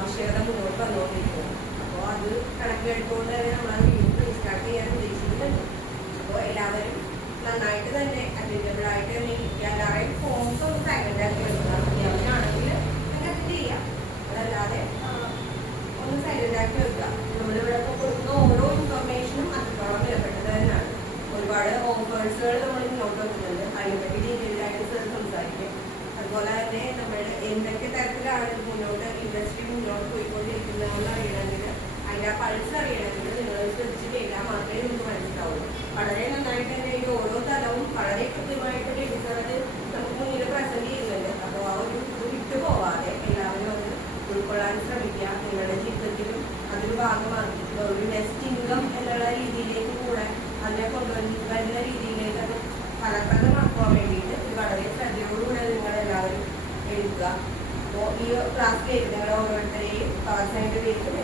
ആവശ്യകത മുന്നോട്ട് വന്നുകൊണ്ടിരിക്കുന്നത്. അപ്പോൾ അത് കണക്കിലെടുത്തുകൊണ്ട് തന്നെ നമ്മൾ ആ വീണ്ടും റീസ്റ്റാർട്ട് ചെയ്യാൻ ഉദ്ദേശിക്കുന്നുണ്ട്. അപ്പോൾ എല്ലാവരും നന്നായിട്ട് തന്നെ അറ്റൻഡബിൾ ആയിട്ട് തന്നെ ഇരിക്കുക. എല്ലാവരെയും ഫോംസ് ഒന്ന് സൈലന്റ് ആക്കി വെക്കുക. അത്യാവശ്യമാണെങ്കിൽ അങ്ങനെ ചെയ്യാം. അതല്ലാതെ ഒന്ന് സൈലന്റ് ആക്കി വെക്കുക. നമ്മളിവിടെ കൊടുക്കുന്ന ഓരോ ഇൻഫർമേഷനും അത്രത്തോളം വിലപ്പെട്ടത് തന്നെയാണ്. ഒരുപാട് ഓഫേഴ്സുകൾ നമ്മൾ മുന്നോട്ട് വെക്കുന്നുണ്ട്. അതിനെപ്പറ്റി ഡീറ്റെയിൽ ആയിട്ട് സംസാരിക്കും. അതുപോലെ തന്നെ നമ്മൾ എന്തൊക്കെ തരത്തിലാണ് മുന്നോട്ട് ഇൻഡസ്ട്രി മുന്നോട്ട് പോയിക്കൊണ്ടിരിക്കുന്നതെന്ന് അറിയണമെങ്കിൽ അതിൻ്റെ പൾസ് അറിയണമെങ്കിൽ നിങ്ങൾ ശ്രദ്ധിച്ച് കേൾക്കാൻ മാത്രമേ നമുക്ക് മനസ്സിലാവുള്ളൂ. വളരെ നന്നായിട്ട് തന്നെ ഈ ഓരോ തലവും വളരെ കൃത്യമായിട്ട് എടുക്കുന്നത് നമുക്ക് മുന്നിൽ പ്രസന്റ് ചെയ്യുന്നുണ്ട്. അപ്പോൾ ആ ഒരു വിട്ടു പോവാതെ എല്ലാവരും അത് ഉൾക്കൊള്ളാൻ ശ്രമിക്കുക. നിങ്ങളുടെ ജീവിതത്തിലും അതൊരു ഭാഗമാക്കി ഒരു നെക്സ്റ്റ് ഇൻകം എന്നുള്ള രീതിയിലേക്ക് കൂടെ അതിനെ കൊണ്ടുവരുന്ന രീതിയിലേക്ക് അത് ഫലപ്രദമാക്കാൻ വേണ്ടിയിട്ട് വളരെ ശ്രദ്ധയോടുകൂടെ നിങ്ങളെല്ലാവരും എഴുതുക. അപ്പോൾ ഈ ക്ലാസ്സിലേക്ക് നിങ്ങളെ ഓരോരുത്തരെയും പവർ സയൻസിന്റെ പേരിലും